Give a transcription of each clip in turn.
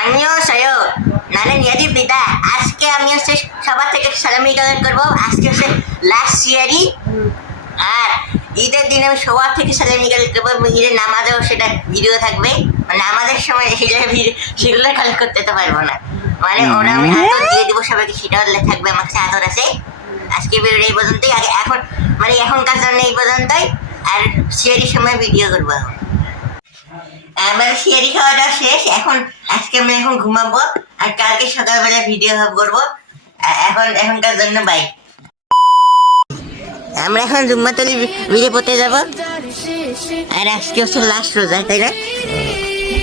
আমিও সয়ো নালে নিয়াদি পিতা আজকে আমি হচ্ছে সবার থেকে সালামি কালেক্ট করবো। আজকে হচ্ছে লাস্ট ইয়ারই, আর ঈদের দিনে আমি সবার থেকে সালামি কালেক্ট করবো। ঈদের নামাজেও সেটা ভিডিও থাকবে, মানে আমাদের সময় সেগুলো কালেক্ট করতে তো পারবো না, মানে ওরা আমি আদর দিয়ে দিব সবাইকে, সেটাও থাকবে। আমার কাছে আদর আছে। আজকে ভিডিও এই পর্যন্তই, আগে এখন মানে এখনকার জন্য এই পর্যন্তই, আর সিয়ারির সময় ভিডিও করবো। এখন আমার সিয়ারি খাওয়াটা শেষ, এখন আজকে আমি এখন ঘুমাবো, আর কালকে সকালবেলা ভিডিও করবো। এখনকার জন্য বাই। আমরা এখন জুম্মাতলি ভিডিও পড়তে যাবো, আর আজকে হচ্ছে লাস্ট রোজা, তাই না?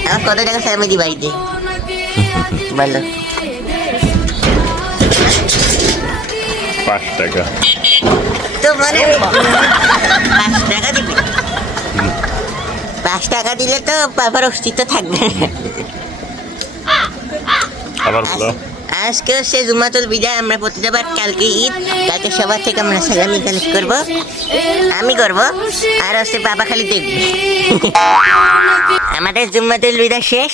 আমার কত টাকা সালামি দি বাড়িতে বলো? 5 টাকা। তো মানে 5 টাকা দিবি? 5 টাকা দিলে তো বাবার অস্তিত্ব থাকবে। আবার বলো। আজকে হচ্ছে জুমাতুল বিদায়, আমরা পড়তে যাবো। কালকে ঈদ, কালকে সবার থেকে আমরা সালামি কালেক্ট করবো, আমি করবো, আর হচ্ছে বাবা খালি দেখবে। আমাদের জুম্মাতুল বিদায় শেষ,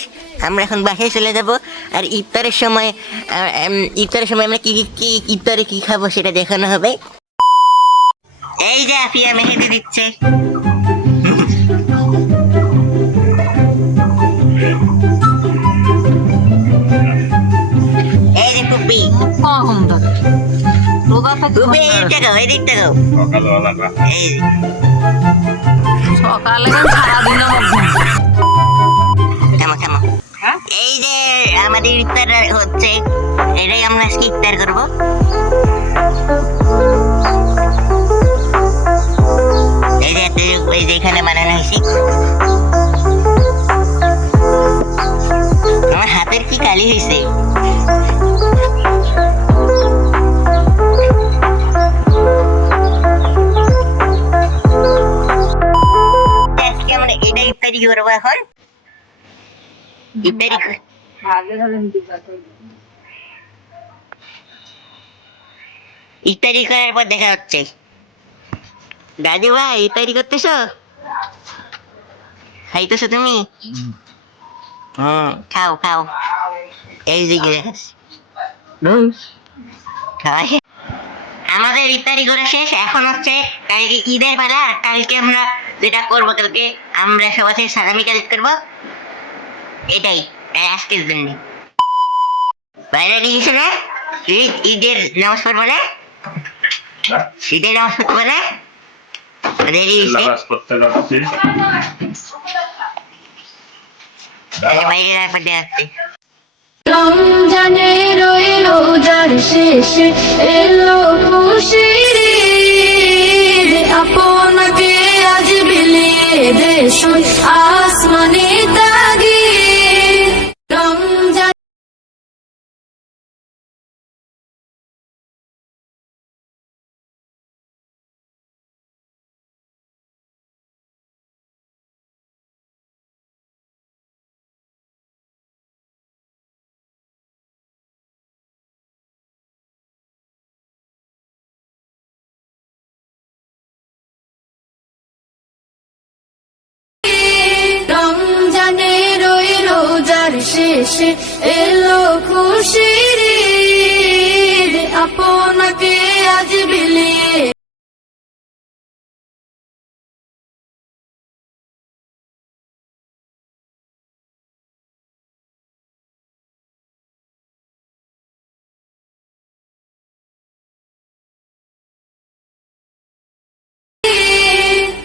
আমরা এখন বাসায় চলে যাব। আর ইফতারের সময় আমরা কি ইফতারে কি খাবো সেটা দেখানো হবে। এই যে আফিয়া মেহেদি দিচ্ছে। এই যে পুপি পুপি, এইদিকটা গাও, এইদিকটা গাও। এই সকালে সারাদিনের মধ্যে থামো থামো। এই যে আমাদের ইফতার হচ্ছে, এটাই আমরা আজকে ইফতার করবো। এই যে এখানে বানানো হয়েছে। আমার হাতের কি কালি হয়েছে। আজকে আমরা এটা ইফতারি করবো। এখন ইফতারি করার পর দেখা হচ্ছে। দাদু ভাই ইফতারি করতেছো? খাইতেছো তুমি? খাও খাও। এই যে আমাদের ইফতারি করা শেষ, এখন হচ্ছে কালকে ঈদের বেলা। আর কালকে আমরা যেটা করবো, কালকে আমরা সবার থেকে সালামি কালেক্ট করবো, এটাই আজকের জন্য। বাইরে গিয়েছে না ঈদের নামাজ পড়বো না? ঈদের নামাজ পড়বো না? বাইরে আসতে রমজানের ওই রোজার শেষে এলো খুশির ঈদ, আপনাকে আজ বিলিয়ে দেশে আসমানি তাগিদ। রমজান রমজানের ওই রোজার শেষে এলো খুশির ঈদ, আপনাকে আজ বিলিয়ে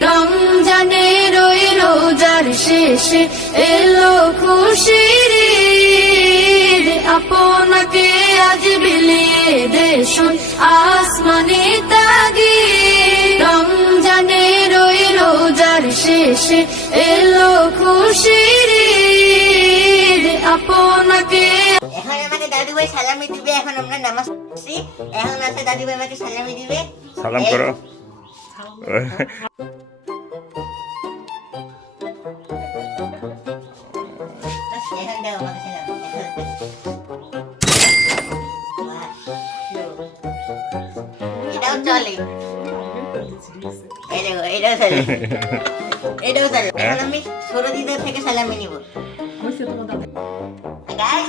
রমজানের ওই রোজার শেষে এলো খুশির ঈদ, আপনাকে আজ বিলিয়ে দেশে আসমানি তাগিদ। রমজানের ওই রোজার শেষে এলো খুশির ঈদ, আপনাকে। এখন আমাকে দাদু ভাই সালামি দিবে। এখন আমরা নামাজ পড়ছি, এখন আছে দাদু ভাই আমাকে সালামি দিবে। সালাম করো। এখন দাও আমাকে সালামি। এটাও চলে, এটাও চলে, এটাও চলে। এখন আমি সৌরদিদার থেকে সালামি নিব। গাইস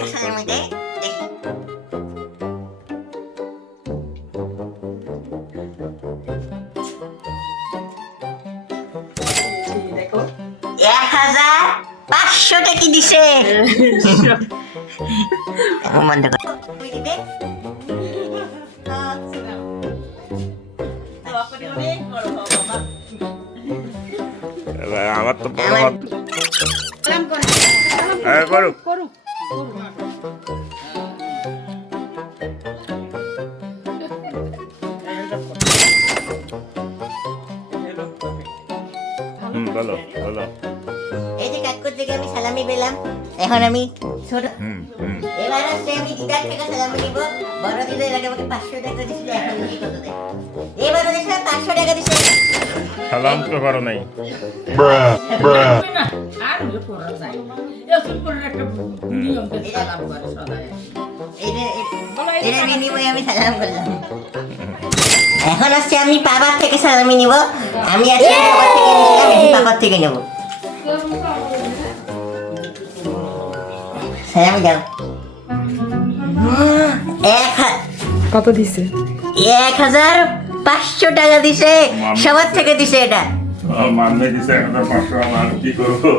একটা সালামি দেয় দেখি। দেখো 1500 টাকা দিছে। বন্ধ কর। তুমি দিবে? এবার আমার তো বড় হাত করুক করুক বলো বলো এই যে কাকুর থেকে আমি সালামি পেলাম, এখন আমি ছোট এবার হচ্ছে আমি দিদার থেকে সালামি নিব। বড় দিদা এর আগে আমাকে 500 টাকা দিছিল, এখন কি কত দেয়? এবার দেখছি 500 টাকা দিছে। সালাম তো করো নাই। আর হলো করা যায় এসব করে একটা নিয়মকে সালাম করে সদায় এর বিনিময়ে আমি সালাম করলাম। এখন হচ্ছে আমি বাবার থেকে সালামি নিব। আমি আজকে বাবার থেকে নিয়েছিলাম, আমি বাবার থেকে নেব। সালামি দাও। কত দিছে 1500 টাকা দিছে, সবার থেকে দিছে এটা। মানবে দিছে 1500, আমার কি করবো?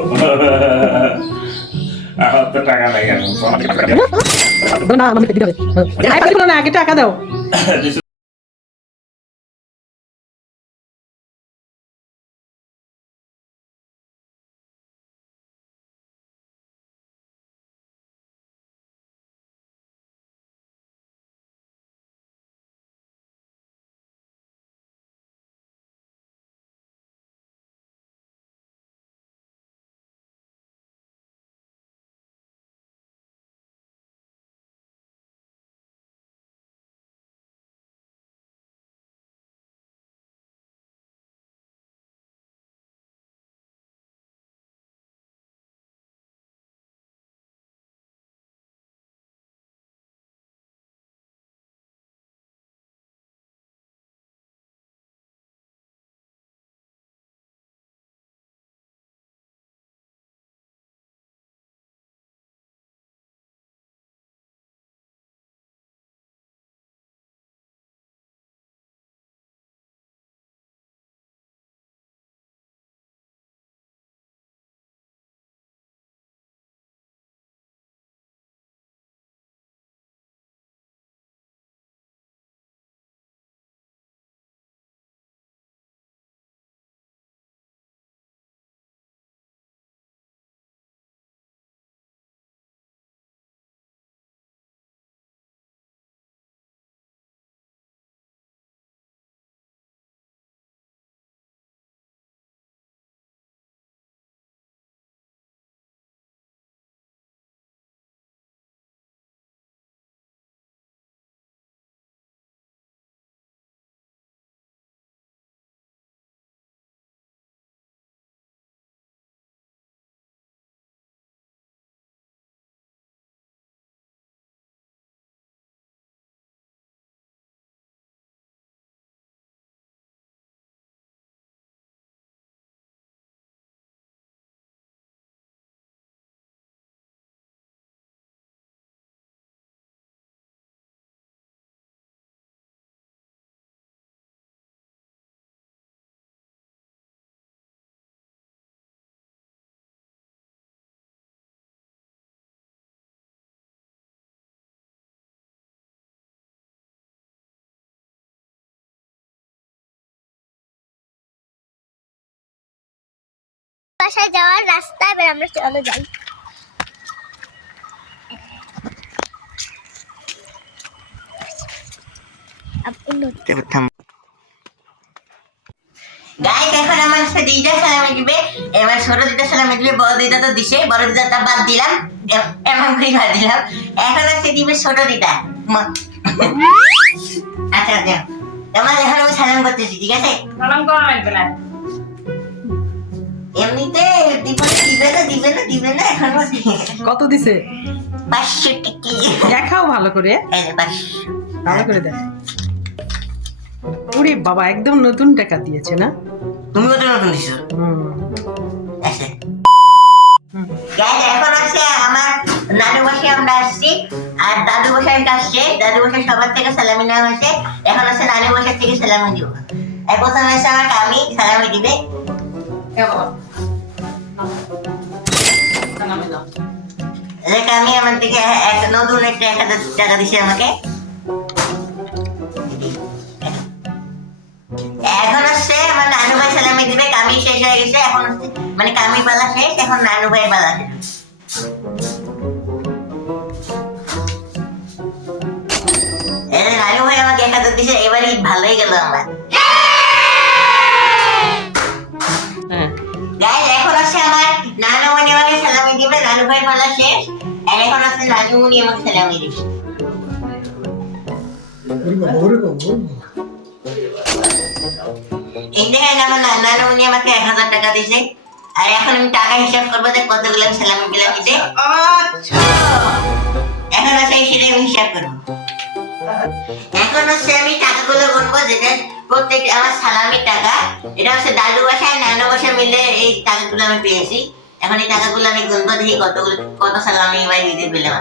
আমার তো টাকা নাই এখন। না আমাকে দিতে হবে না আগে টাকা দাও বাসায় যাওয়ার রাস্তা। এবার আমরা চলে যাই। গাইস এখন আমার সাথে দিদা সালামি দিবে। এবার ছোট দিদা সালামি দিবে, বড় দিদা তো দিছে, বড় দিদাটা বাদ দিলাম, এমন করে বাদ দিলাম। এখন হচ্ছে দিবে ছোট দিদা। আচ্ছা আচ্ছা, তোমার এখন আমি সালাম করতেছি, ঠিক আছে? সালাম করা লাগবে না এমনিতে দিবে না এখন কত দিছে 500 টাকা। দেখাও ভালো করে এই যে 500। ভালো করে দেখ ওরে বাবা একদম নতুন টাকা দিয়েছে না তুমিও তো নতুন দিছো। হুম আচ্ছা গাইস এখন আছে আমার নানু বাসায় আমরা আমরা আসছি আর দাদু বসার কাছে দাদু বসার সবার থেকে সালামি নেওয়া হয়েছে এখন আছে নানু বসার থেকে সালামি দিব এই প্রথমে আছে আমার কামি সালামি দিবে কেমন নামে দাও এই কামি আমার থেকে একটা নতুন একটা 1000 টাকা দিছে আমাকে এখন হচ্ছে আমার নানু ভাই সালামি দিবে কামি শেষ হয়ে গেছে এখন হচ্ছে মানে কামি পালা শেষ এখন নানু ভাই পালা শেষ নানু ভাই আমাকে 1000 দিছে এবারই ভালোই গেল আমার গাইস এখন হচ্ছে আমার নানু মনি আমাকে সালামি দিবে নানু ভাই পালা শেষ আর এখন হচ্ছে নানু মনি আমাকে সালামি দিবে এই দেখেন আমার নানু মনি আমাকে 1000 টাকা দিছে আর এখন আমি টাকা হিসাব করবো যে কতগুলো আমি সালামি দিলাম দিতে আচ্ছা এখন হচ্ছে সেটা আমি হিসাব করবো এখন হচ্ছে আমি টাকাগুলো গুনবো যেটা প্রত্যেক আমার সালামির টাকা এটা হচ্ছে দাদু বাসা আর নানু বাসা মিলে এই টাকাগুলো আমি পেয়েছি এখন এই টাকাগুলো আমি গুনবো দেখি কত সালামি ভাই দিতে পেলাম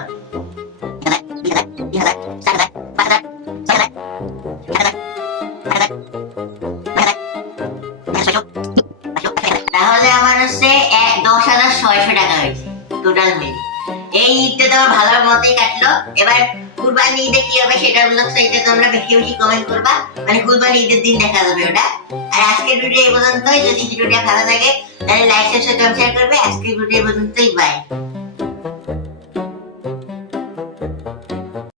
তাহলে আমার হচ্ছে 10,600 টাকা হয়েছে টোটাল মিলে এই ঈদটা তো আমার ভালোর মতোই কাটলো এবার কুরবানি ঈদে কি হবে সেটা ব্লগ সাইটে তোমরা বেশি বেশি কমেন্ট করবা মানে কুরবানি ঈদের দিন দেখা যাবে ওটা আর আজকের ভিডিও এই পর্যন্তই যদি ভিডিওটা ভালো লাগে তাহলে লাইক সাবস্ক্রাইব শেয়ার করবে আজকের ভিডিও এই পর্যন্তই বাই